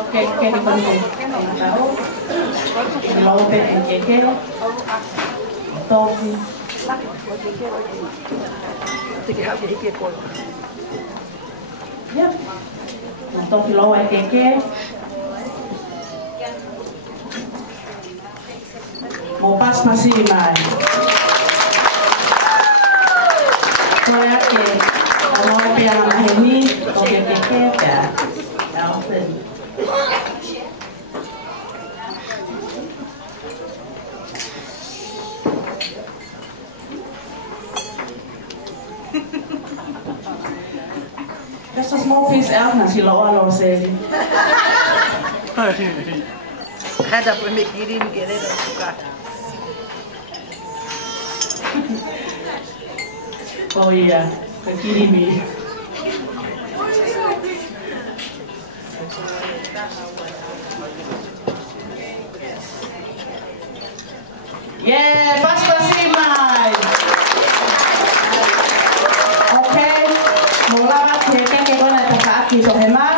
Oke, di bawah. Mau pengen Keke. Topi. Ya. Topi lo Keke. Mau pas-pasi mai. Tuiaki. Mau piang ini, topi Keke ya. Alfred. Tässä on small piece ärna sillä Loseli. Hätä voi me kirin kielellä kukaan. Oh iya, kirimi. Yeah, pas-pasi mai. Okay, mulai Keke kona Fakahoko sohema.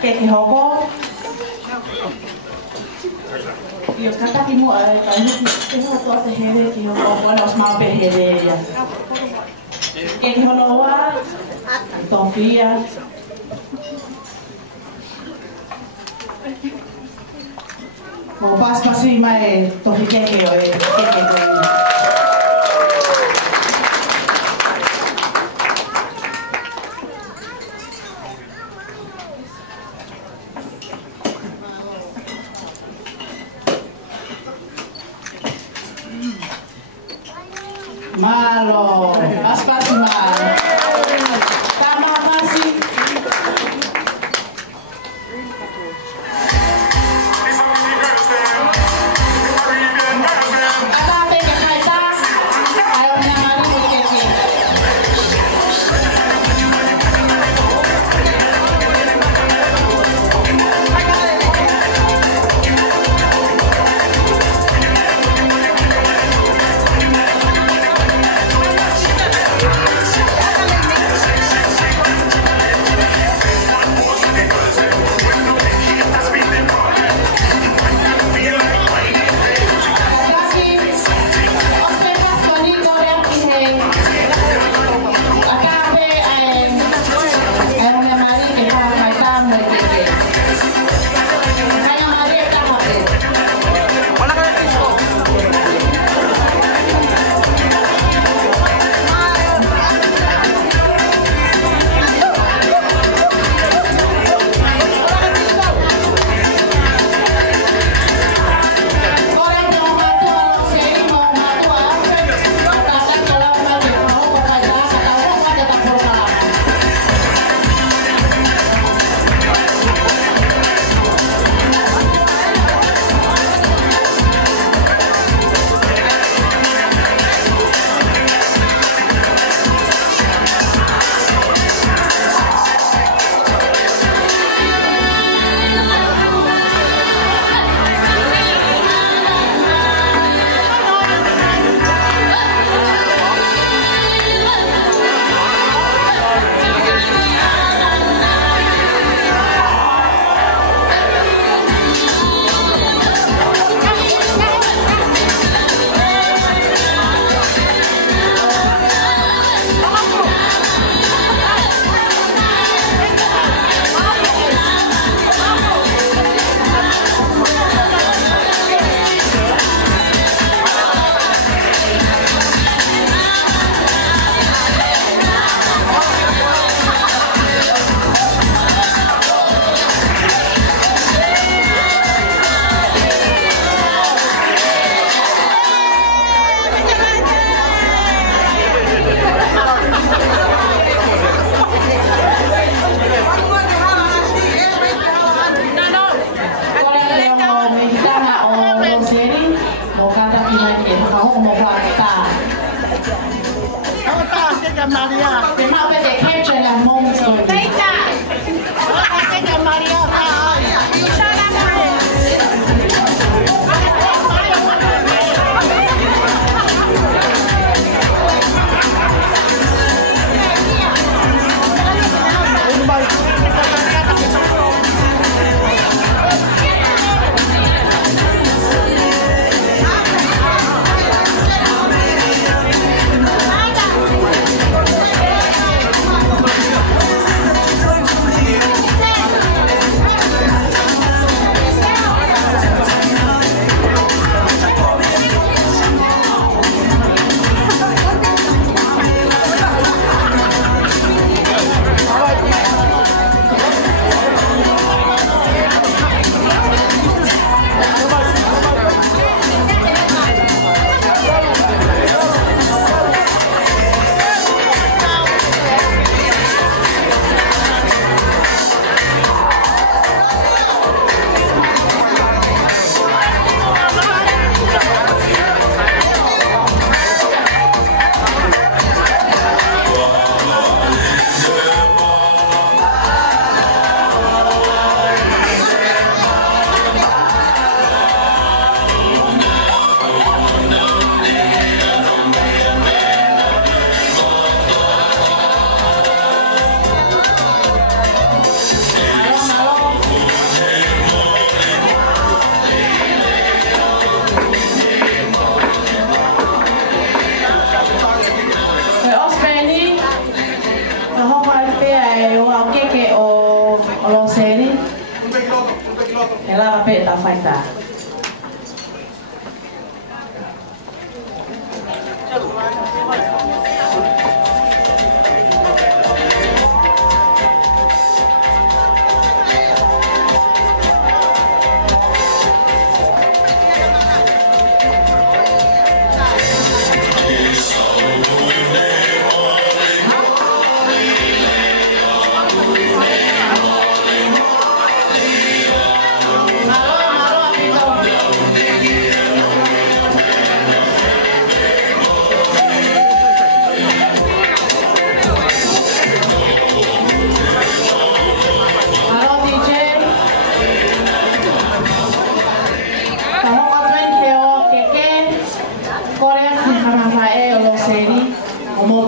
Fakahoko. Yo kata kimu kami kita buat sehere kimu buat osma behere ya. Keke holowa, tofia. Mau pas-pasi mai tofi Keke yo Keke ko. Malo, pas-pasi mai. Tama pasi. lava pe ta faita. Loseli, Ouau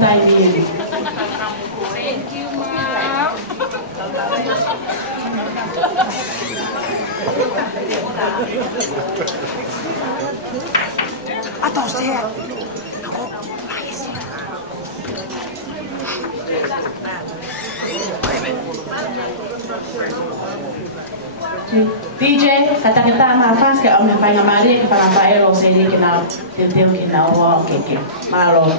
Thank you, Mom. Atos ya. DJ, kata-kata ngafas ke om yang paling ngamari ke Loseli kenal tintil kenal Keke. Malo.